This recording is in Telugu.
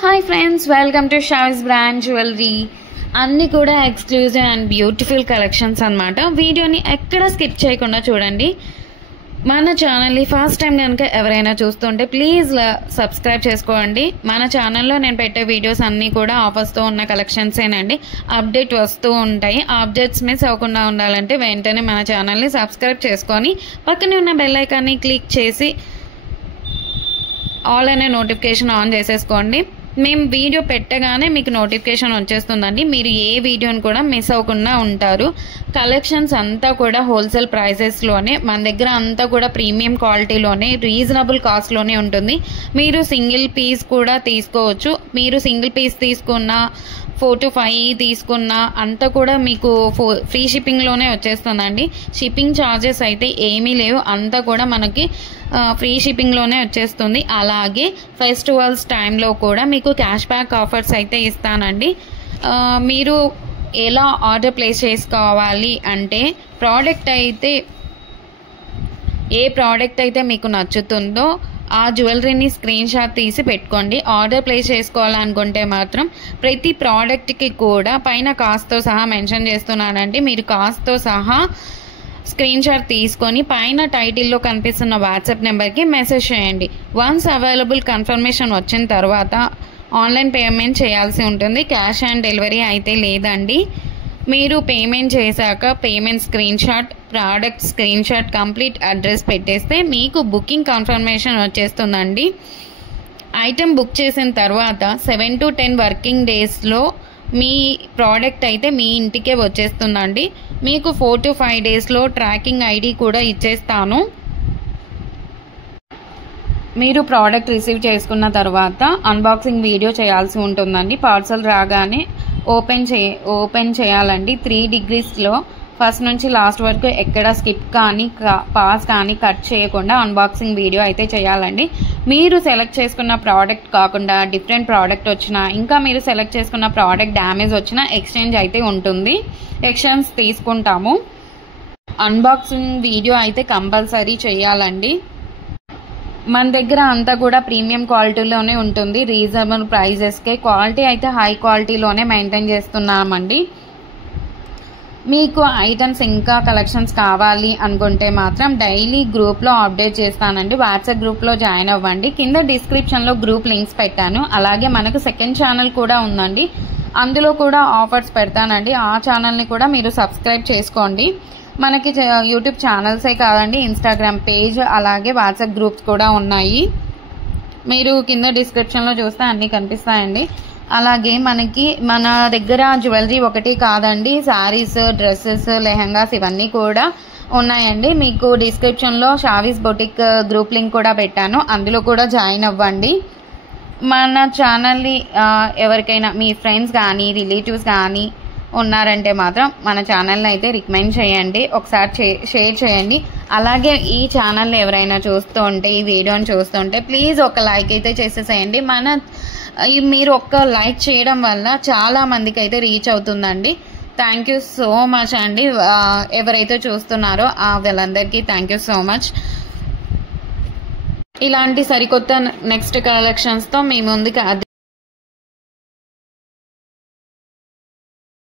హాయ్ ఫ్రెండ్స్, వెల్కమ్ టు షావిస్ బ్రాండ్ జ్యువెలరీ. అన్నీ కూడా ఎక్స్క్లూజివ్ అండ్ బ్యూటిఫుల్ కలెక్షన్స్ అన్నమాట. వీడియోని ఎక్కడ స్కిప్ చేయకుండా చూడండి. మన ఛానల్ని ఫస్ట్ టైం కనుక ఎవరైనా చూస్తుంటే ప్లీజ్ సబ్స్క్రైబ్ చేసుకోండి. మన ఛానల్లో నేను పెట్టే వీడియోస్ అన్నీ కూడా ఆఫర్స్తో ఉన్న కలెక్షన్సేనండి. అప్డేట్ వస్తూ ఉంటాయి. ఆ అప్డేట్స్ మిస్ అవ్వకుండా ఉండాలంటే వెంటనే మన ఛానల్ని సబ్స్క్రైబ్ చేసుకొని పక్కనే ఉన్న బెల్ ఐకాన్ని క్లిక్ చేసి ఆల్ అనే నోటిఫికేషన్ ఆన్ చేసేసుకోండి. మేము వీడియో పెట్టగానే మీకు నోటిఫికేషన్ వచ్చేస్తుందండి. మీరు ఏ వీడియోని కూడా మిస్ అవ్వకుండా ఉంటారు. కలెక్షన్స్ అంతా కూడా హోల్సేల్ ప్రైసెస్లోనే, మన దగ్గర అంతా కూడా ప్రీమియం క్వాలిటీలోనే, రీజనబుల్ కాస్ట్లోనే ఉంటుంది. మీరు సింగిల్ పీస్ కూడా తీసుకోవచ్చు. మీరు సింగిల్ పీస్ తీసుకున్న 4 to 5 తీసుకున్న అంతా కూడా మీకు ఫ్రీ షిప్పింగ్లోనే వచ్చేస్తుందండి. షిప్పింగ్ ఛార్జెస్ అయితే ఏమీ లేవు, అంతా కూడా మనకి ఫ్రీ షిప్పింగ్లోనే వచ్చేస్తుంది. అలాగే ఫెస్టివల్స్ టైంలో కూడా మీకు క్యాష్ బ్యాక్ ఆఫర్స్ అయితే ఇస్తానండి. మీరు ఎలా ఆర్డర్ ప్లేస్ చేసుకోవాలి అంటే, ఏ ప్రోడక్ట్ అయితే మీకు నచ్చుతుందో ఆ జ్యువెలరీని స్క్రీన్ షాట్ తీసి పెట్టుకోండి. ఆర్డర్ ప్లేస్ చేసుకోవాలనుకుంటే మాత్రం ప్రతి ప్రోడక్ట్కి కూడా పైన కాస్ట్తో సహా మెన్షన్ చేస్తున్నానండి. మీరు కాస్ట్తో సహా స్క్రీన్ షాట్ తీసుకొని పైన టైటిల్లో కనిపిస్తున్న వాట్సాప్ నెంబర్కి మెసేజ్ చేయండి. వన్స్ అవైలబుల్ కన్ఫర్మేషన్ వచ్చిన తర్వాత ఆన్లైన్ పేమెంట్ చేయాల్సి ఉంటుంది. క్యాష్ ఆన్ డెలివరీ అయితే లేదండి. మీరు పేమెంట్ చేశాక payment screen shot, product screen shot, complete address పెట్టేస్తే మీకు బుకింగ్ కన్ఫర్మేషన్ వచ్చేస్తుందండి. ఐటెం బుక్ చేసిన తర్వాత 7 to 10 వర్కింగ్ డేస్లో మీ ప్రోడక్ట్ అయితే మీ ఇంటికే వచ్చేస్తుందండి. మీకు 4 to 5 డేస్లో ట్రాకింగ్ ఐడి కూడా ఇచ్చేస్తాను. మీరు ప్రోడక్ట్ రిసీవ్ చేసుకున్న తర్వాత అన్బాక్సింగ్ వీడియో చేయాల్సి ఉంటుందండి. పార్సల్ రాగానే ఓపెన్ చేయాలండి. 3 degreesలో ఫస్ట్ నుంచి లాస్ట్ వరకు ఎక్కడ స్కిప్ కానీ పాస్ కానీ కట్ చేయకుండా అన్బాక్సింగ్ వీడియో అయితే చేయాలండి. మీరు సెలెక్ట్ చేసుకున్న ప్రోడక్ట్ కాకుండా డిఫరెంట్ ప్రోడక్ట్ వచ్చినా, ఇంకా మీరు సెలెక్ట్ చేసుకున్న ప్రోడక్ట్ డ్యామేజ్ వచ్చినా ఎక్స్చేంజ్ అయితే ఉంటుంది. ఎక్స్చేంజ్ తీసుకుంటాము. అన్బాక్సింగ్ వీడియో అయితే కంపల్సరీ చేయాలండి. మన దగ్గర అంతా కూడా ప్రీమియం క్వాలిటీలోనే ఉంటుంది. రీజనబుల్ ప్రైజెస్కే క్వాలిటీ అయితే హై క్వాలిటీలోనే మెయింటైన్ చేస్తున్నామండి. మీకు ఐటమ్స్ ఇంకా కలెక్షన్స్ కావాలి అనుకుంటే మాత్రం డైలీ గ్రూప్లో అప్డేట్ చేస్తానండి. వాట్సాప్ గ్రూప్లో జాయిన్ అవ్వండి. కింద డిస్క్రిప్షన్లో గ్రూప్ లింక్స్ పెట్టాను. అలాగే మనకు సెకండ్ ఛానల్ కూడా ఉందండి. అందులో కూడా ఆఫర్స్ పెడతానండి. ఆ ఛానల్ని కూడా మీరు సబ్స్క్రైబ్ చేసుకోండి. మనకి యూట్యూబ్ ఛానల్సే కాదండి, ఇన్స్టాగ్రామ్ పేజ్ అలాగే వాట్సాప్ గ్రూప్స్ కూడా ఉన్నాయి. మీరు కింద డిస్క్రిప్షన్లో చూస్తే అన్నీ కనిపిస్తాయండి. అలాగే మన దగ్గర జ్యువెలరీ ఒకటి కాదండి, శారీస్, డ్రెస్సెస్, లెహంగాస్ ఇవన్నీ కూడా ఉన్నాయండి. మీకు డిస్క్రిప్షన్లో షావిస్ బొటిక్ గ్రూప్ లింక్ కూడా పెట్టాను. అందులో కూడా జాయిన్ అవ్వండి. మన ఛానల్ని ఎవరికైనా మీ ఫ్రెండ్స్ కానీ రిలేటివ్స్ కానీ ఉన్నారంటే మాత్రం మన ఛానల్ని అయితే రికమెండ్ చేయండి. ఒకసారి షేర్ చేయండి. అలాగే ఈ ఛానల్ని ఎవరైనా చూస్తుంటే, ఈ వీడియోని చూస్తుంటే ప్లీజ్ ఒక లైక్ అయితే చేసేసేయండి. మీరు ఒక్క లైక్ చేయడం వల్ల చాలా మందికి అయితే రీచ్ అవుతుందండి. థ్యాంక్ యూ సో మచ్ అండి. ఎవరైతే చూస్తున్నారో వాళ్ళందరికీ థ్యాంక్ యూ సో మచ్. ఇలాంటి సరికొత్త నెక్స్ట్ కలెక్షన్స్తో మీ ముందుకు